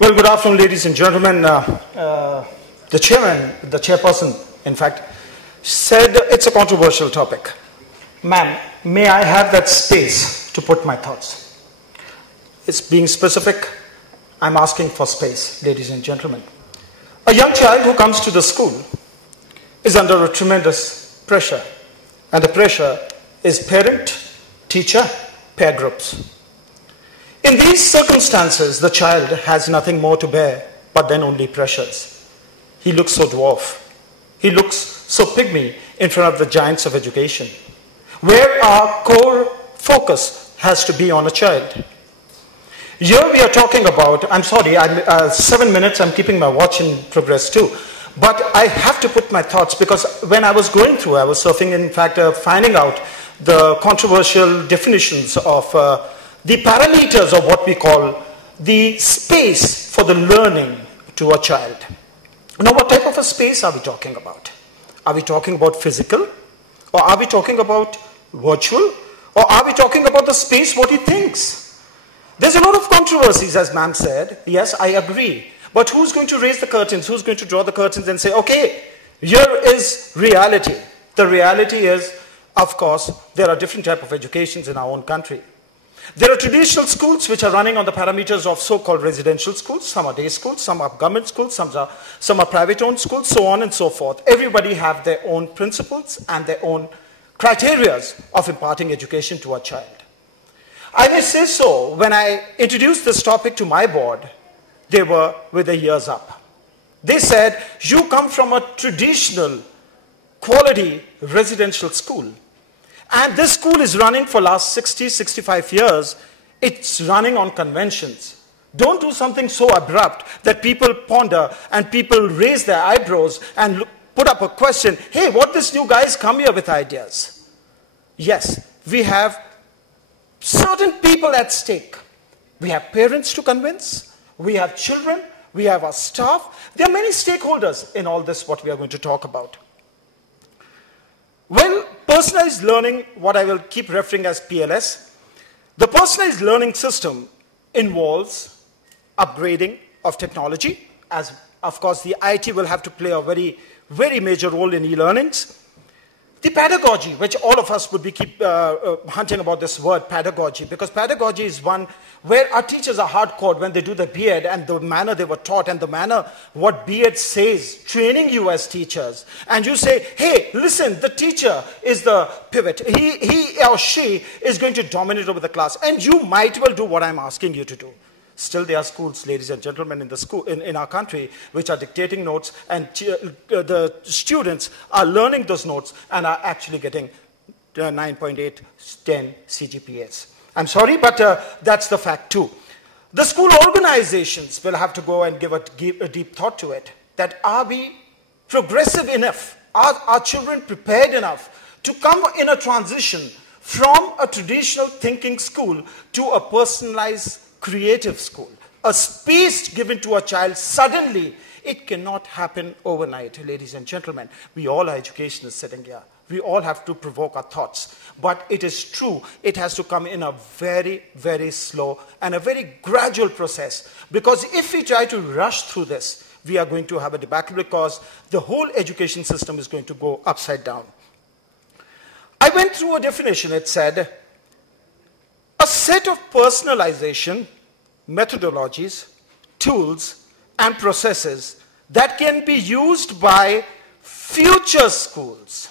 Well, good afternoon, ladies and gentlemen. The chairperson, in fact, said it's a controversial topic. Ma'am, may I have that space to put my thoughts? It's being specific. I'm asking for space, ladies and gentlemen. A young child who comes to the school is under a tremendous pressure. And the pressure is parent, teacher, peer groups. In these circumstances, the child has nothing more to bear but then only pressures. He looks so dwarf. He looks so pygmy in front of the giants of education, where our core focus has to be on a child. Here we are talking about, I'm sorry, 7 minutes, I'm keeping my watch in progress too, but I have to put my thoughts because when I was going through, I was surfing, in fact, finding out the controversial definitions of the parameters of what we call the space for the learning to a child. Now, what type of a space are we talking about? Are we talking about physical? Or are we talking about virtual? Or are we talking about the space, what he thinks? There's a lot of controversies, as ma'am said. Yes, I agree. But who's going to raise the curtains? Who's going to draw the curtains and say, okay, here is reality. The reality is, of course, there are different types of educations in our own country. There are traditional schools which are running on the parameters of so-called residential schools. Some are day schools, some are government schools, some are private-owned schools, so on and so forth. Everybody have their own principles and their own criteria of imparting education to a child. I may say so, when I introduced this topic to my board, they were with their ears up. They said, you come from a traditional quality residential school. And this school is running for last 60, 65 years. It's running on conventions. Don't do something so abrupt that people ponder and people raise their eyebrows and put up a question, hey, what this new guys come here with ideas? Yes, we have certain people at stake. We have parents to convince. We have children. We have our staff. There are many stakeholders in all this, what we are going to talk about. Well, personalized learning, what I will keep referring as PLS, the personalized learning system involves upgrading of technology, as of course the IT will have to play a very, very major role in e-learnings. The pedagogy, which all of us would be keep hunting about this word, pedagogy, because pedagogy is one where our teachers are hardcore when they do the B.Ed and the manner they were taught and the manner what B.Ed says, training you as teachers. And you say, hey, listen, the teacher is the pivot. He or she is going to dominate over the class. And you might well do what I'm asking you to do. Still, there are schools, ladies and gentlemen, in our country, which are dictating notes, and the students are learning those notes and are actually getting 9.8, 10 CGPAs. I'm sorry, but that's the fact too. The school organizations will have to go and give a deep thought to it. That are we progressive enough? Are our children prepared enough to come in a transition from a traditional thinking school to a personalized creative school, a space given to a child suddenly? It cannot happen overnight, ladies and gentlemen. We all are educationists sitting here. We all have to provoke our thoughts. But it is true, it has to come in a very, very slow and a very gradual process. Because if we try to rush through this, we are going to have a debacle because the whole education system is going to go upside down. I went through a definition. It said, a set of personalization methodologies, tools, and processes that can be used by future schools.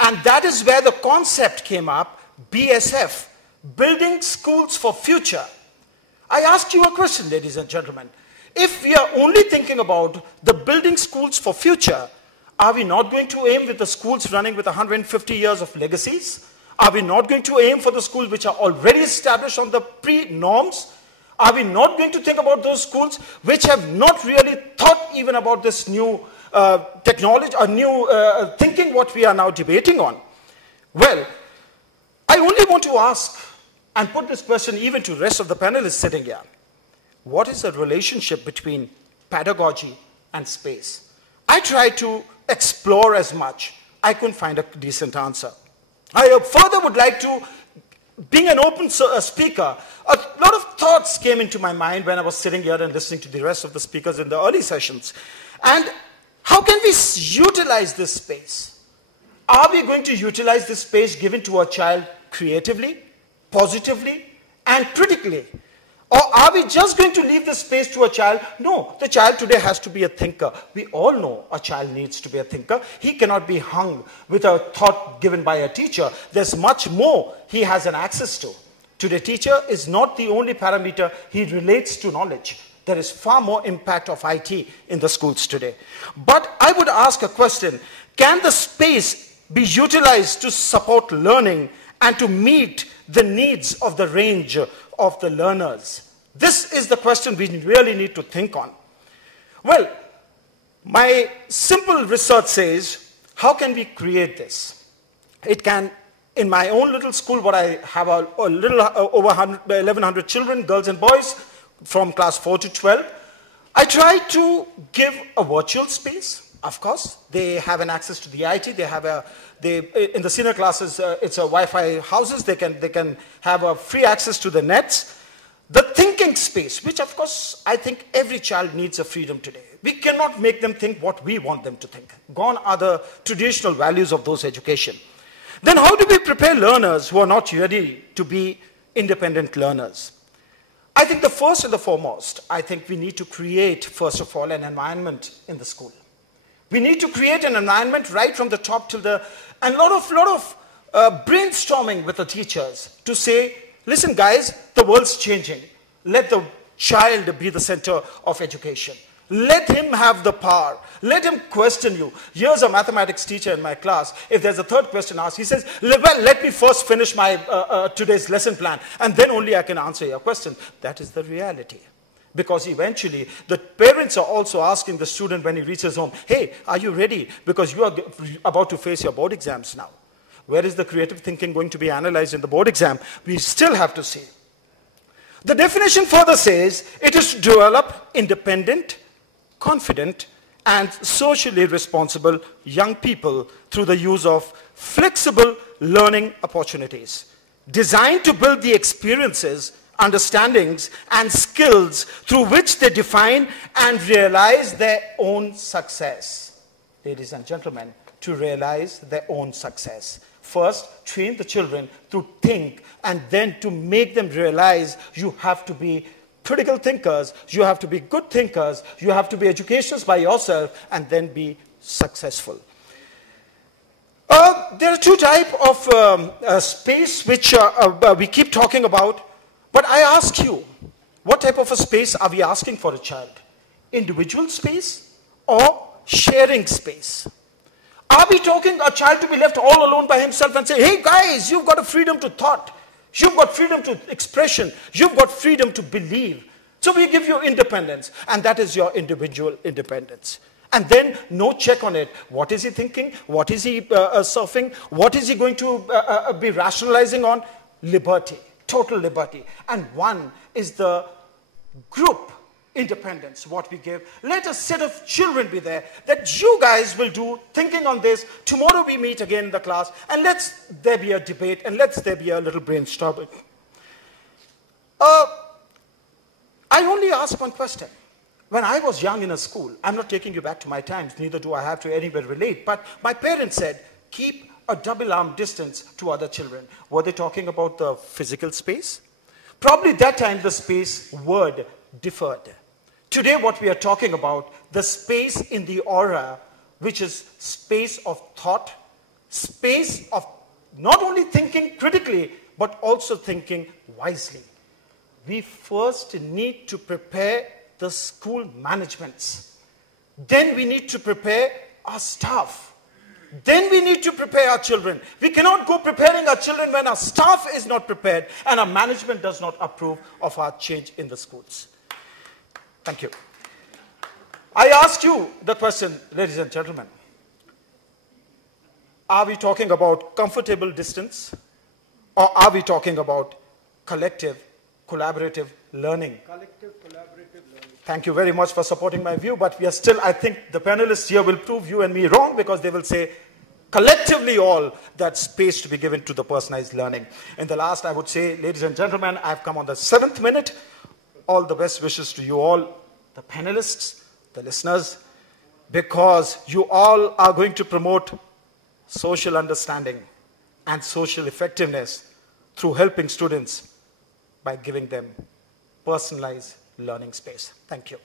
And that is where the concept came up, BSF, Building Schools for Future. I ask you a question, ladies and gentlemen. If we are only thinking about the building schools for future, are we not going to aim with the schools running with 150 years of legacies? Are we not going to aim for the schools which are already established on the pre-norms? Are we not going to think about those schools which have not really thought even about this new technology or new thinking what we are now debating on? Well, I only want to ask and put this question even to the rest of the panelists sitting here. What is the relationship between pedagogy and space? I tried to explore as much. I couldn't find a decent answer. I further would like to being an open speaker, a lot of thoughts came into my mind when I was sitting here and listening to the rest of the speakers in the early sessions. And how can we utilize this space? Are we going to utilize this space given to a child creatively, positively, and critically? Or are we just going to leave the space to a child? No, the child today has to be a thinker. We all know a child needs to be a thinker. He cannot be hung with a thought given by a teacher. There's much more he has an access to. Today, teacher is not the only parameter he relates to knowledge. There is far more impact of IT in the schools today. But I would ask a question. Can the space be utilized to support learning and to meet the needs of the range of the learners? This is the question we really need to think on. Well, my simple research says, how can we create this? It can, in my own little school, what I have a little over 1,100 children, girls and boys, from class 4 to 12. I try to give a virtual space. Of course, they have an access to the IT. They have in the senior classes, it's a Wi-Fi houses. They can have a free access to the nets. The thinking space, which of course I think every child needs a freedom today. We cannot make them think what we want them to think. Gone are the traditional values of those education. Then how do we prepare learners who are not ready to be independent learners? I think the first and the foremost, I think we need to create, first of all, an environment in the school. We need to create an environment right from the top till and a lot of brainstorming with the teachers to say, listen guys, the world's changing. Let the child be the center of education. Let him have the power. Let him question you. Here's a mathematics teacher in my class. If there's a third question asked, he says, well, let me first finish my today's lesson plan, and then only I can answer your question. That is the reality. Because eventually, the parents are also asking the student when he reaches home, hey, are you ready? Because you are about to face your board exams now. Where is the creative thinking going to be analyzed in the board exam? We still have to see. The definition further says, it is to develop independent, confident, and socially responsible young people through the use of flexible learning opportunities, designed to build the experiences, understandings, and skills through which they define and realize their own success. Ladies and gentlemen, to realize their own success. First, train the children to think, and then to make them realize you have to be critical thinkers, you have to be good thinkers, you have to be educationalists by yourself, and then be successful. There are two types of space which we keep talking about, but I ask you, what type of a space are we asking for a child? Individual space or sharing space? Are we talking a child to be left all alone by himself and say, hey guys, you've got a freedom to thought. You've got freedom to expression. You've got freedom to believe. So we give you independence, and that is your individual independence. And then no check on it. What is he thinking? What is he surfing? What is he going to be rationalizing on? Liberty, total liberty. And one is the group independence, what we give. Let a set of children be there that you guys will do thinking on this. Tomorrow we meet again in the class, and let's there be a debate, and let's there be a little brainstorming. I only ask one question. When I was young in a school, I'm not taking you back to my times, neither do I have to anywhere relate, but my parents said, keep a double arm distance to other children. Were they talking about the physical space? Probably that time the space word differed. Today what we are talking about, the space in the aura, which is space of thought, space of not only thinking critically, but also thinking wisely. We first need to prepare the school managements. Then we need to prepare our staff. Then we need to prepare our children. We cannot go preparing our children when our staff is not prepared and our management does not approve of our change in the schools. Thank you. I ask you the question, ladies and gentlemen. Are we talking about comfortable distance, or are we talking about collective, collaborative learning? Collective, collaborative learning. Thank you very much for supporting my view, but we are still, I think the panelists here will prove you and me wrong, because they will say collectively all that space to be given to the personalized learning. In the last, I would say, ladies and gentlemen, I've come on the 7th minute. All the best wishes to you all, the panelists, the listeners, because you all are going to promote social understanding and social effectiveness through helping students by giving them personalized learning space. Thank you.